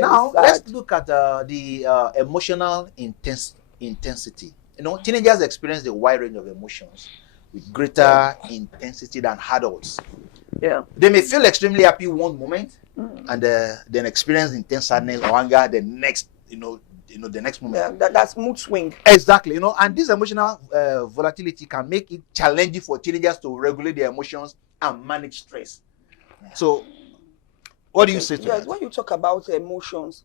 Now, sad. let's look at the emotional intensity. You know, teenagers experience the wide range of emotions with greater intensity than adults. Yeah. They may feel extremely happy one moment and then experience intense sadness or anger the next, the next moment. Yeah, that's mood swing. Exactly, and this emotional volatility can make it challenging for teenagers to regulate their emotions and manage stress. So, what do you say to Yes, that? when you talk about emotions,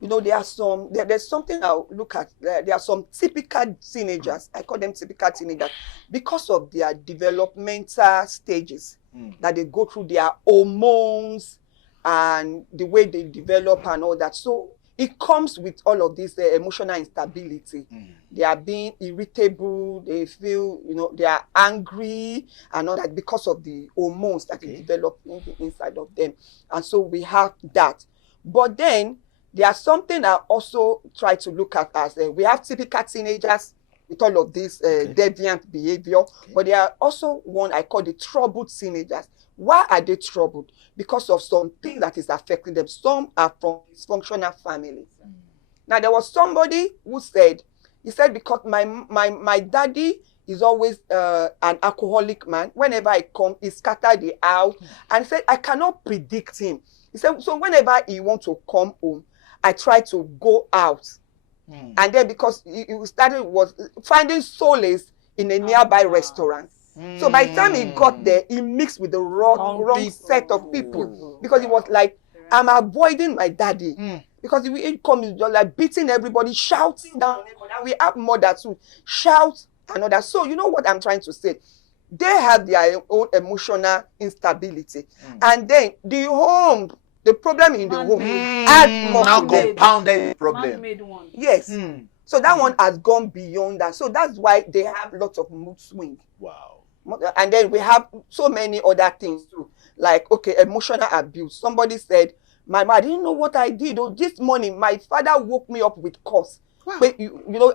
there's something I'll look at. There are some typical teenagers. I call them typical teenagers because of their developmental stages that they go through, their hormones and the way they develop and all that. So it comes with all of this emotional instability. They are being irritable. They feel, they are angry and all that because of the hormones that is developing inside of them. And so we have that. But then there's something I also try to look at as we have typical teenagers with all of this deviant behavior, but there are also one I call the troubled teenagers. Why are they troubled? Because of something that is affecting them. Some are from dysfunctional families. Now, there was somebody who said, because my daddy is always an alcoholic man. Whenever I come, he scattered the house. And he said, I cannot predict him. He said, so whenever he wants to come home, I try to go out. And then because he was finding solace in a nearby restaurant. So by the time he got there, he mixed with the wrong set of people. Because he was like, I'm avoiding my daddy. Because if he comes, he's just like beating everybody, shouting down. And we have mothers who shout and all that. So you know what I'm trying to say? They have their own emotional instability. And then the problem in the home adds more now to them. compounded problem. Man-made one. Yes. So that one has gone beyond that. So that's why they have lots of mood swing. Wow. And then we have so many other things too. Like, emotional abuse. Somebody said, my mom, I didn't know what I did. Oh, this morning, my father woke me up with curse. Wow. But,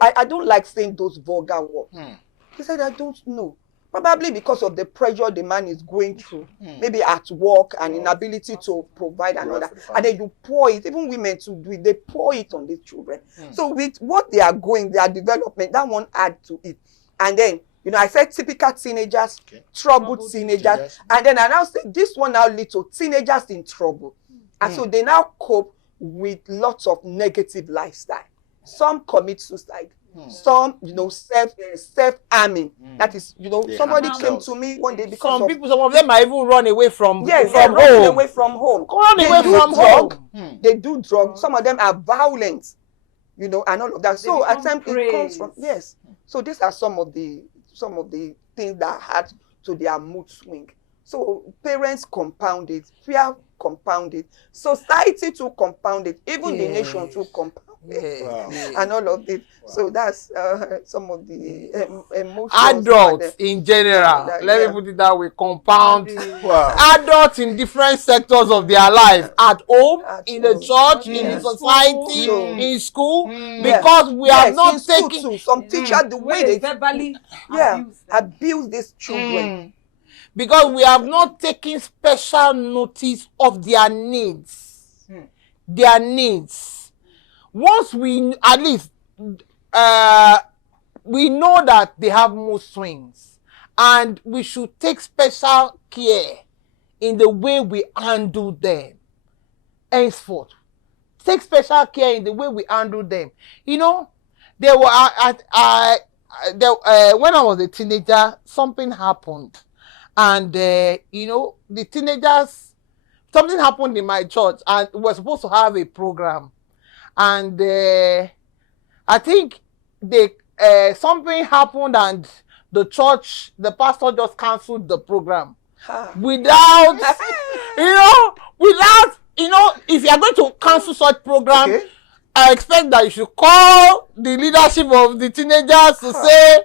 I don't like saying those vulgar words. He said, I don't know. Probably because of the pressure the man is going through. Maybe at work and inability to provide and all that. And then you pour it. Even women to do it. They pour it on the children. So with what they are going, their development, that one add to it. And then, I said typical teenagers, troubled teenagers. And then I now say this one now leads to teenagers in trouble. And so they now cope with lots of negative lifestyle. Some commit suicide. Some, self-harming. That is, somebody came to me one day because some of them might even run away from Yes, from they run home. away from home. Run away from home. They do drugs. Some of them are violent, and all of that. So at times it comes from So these are some of the things that add to their mood swing. So parents compound it, fear compound it, society too compound it, even the nation too compound it, and all of it. So that's some of the emotions. Adults in general, let me put it that way, compound. Adults in different sectors of their life, at home, in the church, in the society, in school, because we are not taking some teachers the way they verbally abuse these children. Because we have not taken special notice of their needs. Their needs. Once we, at least, we know that they have mood swings, and we should take special care in the way we handle them. Henceforth, take special care in the way we handle them. There were when I was a teenager, something happened. And, the teenagers, something happened in my church, and we were supposed to have a program. And I think something happened, and the pastor just canceled the program. Without, if you are going to cancel such program, I expect that you should call the leadership of the teenagers to say,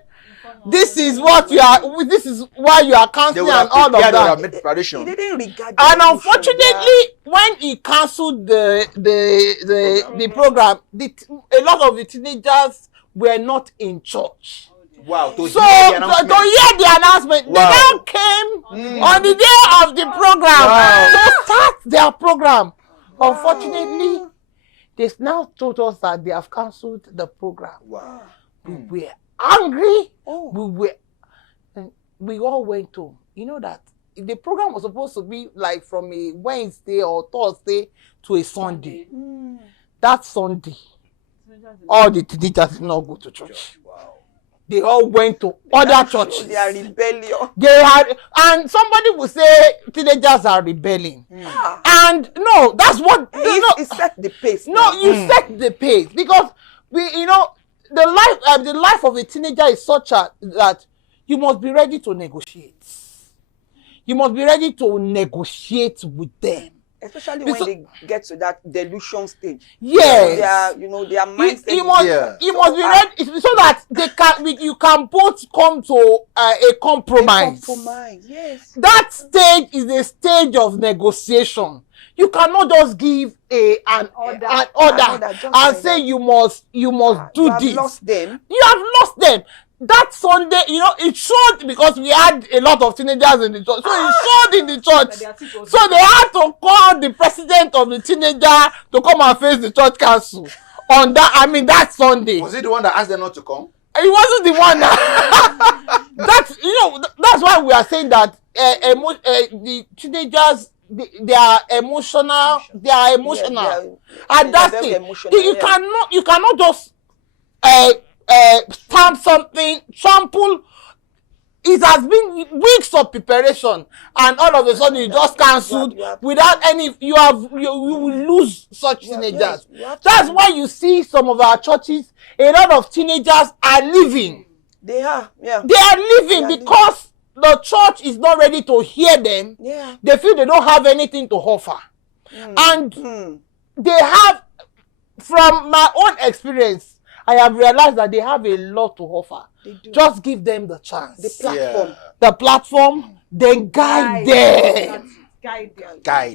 this is what you are. This is why you are canceling and all of that. He didn't regard. And unfortunately, when he cancelled the program, a lot of the teenagers were not in church. Wow! To hear the announcement, they now came on the day of the program to start their program. Unfortunately, They now told us that they have cancelled the program. Wow. We were angry. Oh. We all went home. You know that the program was supposed to be like from a Wednesday or Thursday to a Sunday. Mm. That Sunday, all the teenagers did not go to church. Wow. They all went to other churches. They are rebellion. They had, and somebody would say teenagers are rebelling. Ah. And no, that's what It set the pace. no, you set the pace, because the life of a teenager is such that you must be ready to negotiate. You must be ready to negotiate with them. Especially when they get to that delusion stage. Yes. Their mindset. You must be ready so that you can both come to a compromise. Yes. That stage is a stage of negotiation. You cannot just give an order and say you must do you this. Have lost them. You have lost them. That Sunday, it showed, because we had a lot of teenagers in the church. So it showed in the church. So they had to call the president of the teenager to come and face the church council on that Sunday. Was it the one that asked them not to come? It wasn't the one that that's why we are saying that the teenagers, they are emotional. They are emotional. And that's it. You cannot just stamp something, trample. It has been weeks of preparation, and all of a sudden you just cancelled without any. You will lose such teenagers. That's why you see some of our churches, a lot of teenagers are leaving. They are, yeah. They are leaving because the church is not ready to hear them. Yeah. They feel they don't have anything to offer, and they have. From my own experience, I have realized that they have a lot to offer. They do. Just give them the chance. The platform. Yeah. The platform, then guide them.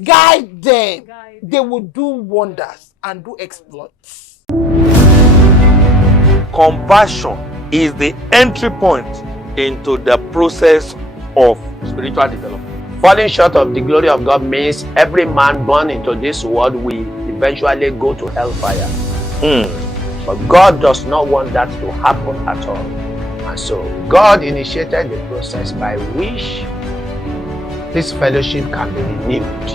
Guide them. They will do wonders and do exploits. Conversion is the entry point into the process of spiritual development. Falling short of the glory of God means every man born into this world will eventually go to hellfire. But God does not want that to happen at all. And so God initiated the process by which this fellowship can be renewed.